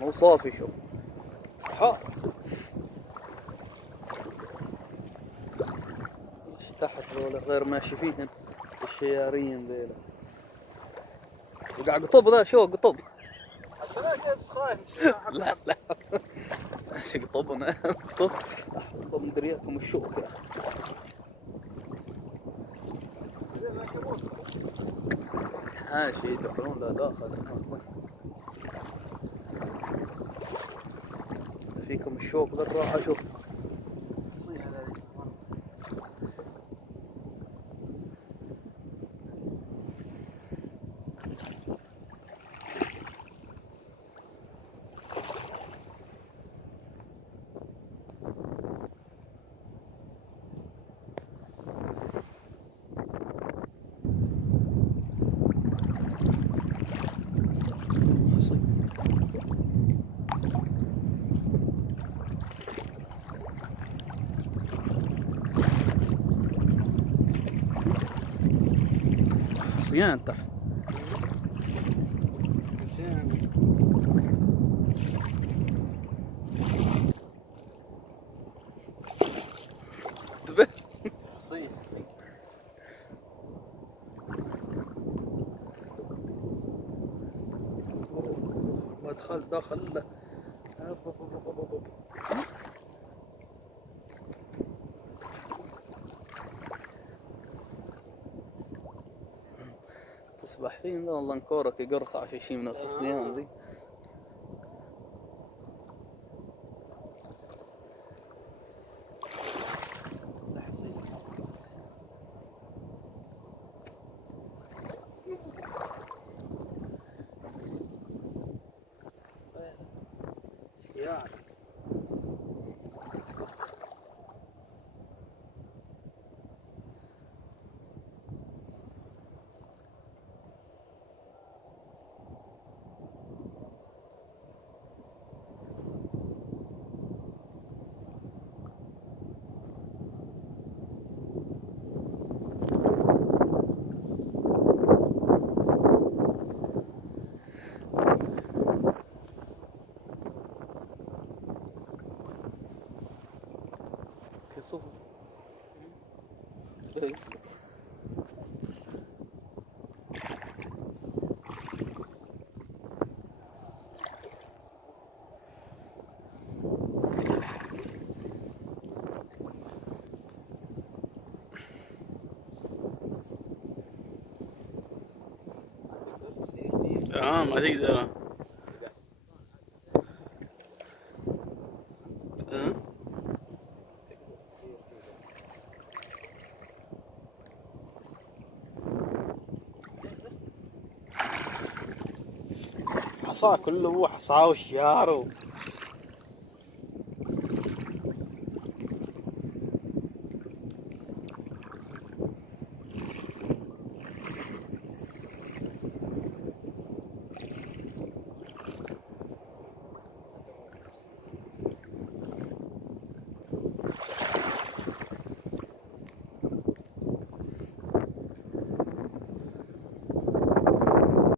مو صافي شوف. تحت ذولا غير ناشفين الشيارين ذيلا. وقاعد قطب ذا شو قطب. لا كيف خايف. لا لا ايش قطبنا قطب مدري اياكم الشوك يا اخي. ماشي يدخلون لا داخل فيكم الشوك بالراحة شوف. صيان تحت. انتبه. صيح ما دخل له. تسبح فيه والله نكورك يقرصع في شيء من الخصيان ذي. يصف يسقط. ما تقدر. حصاه كله حصاه وشياره.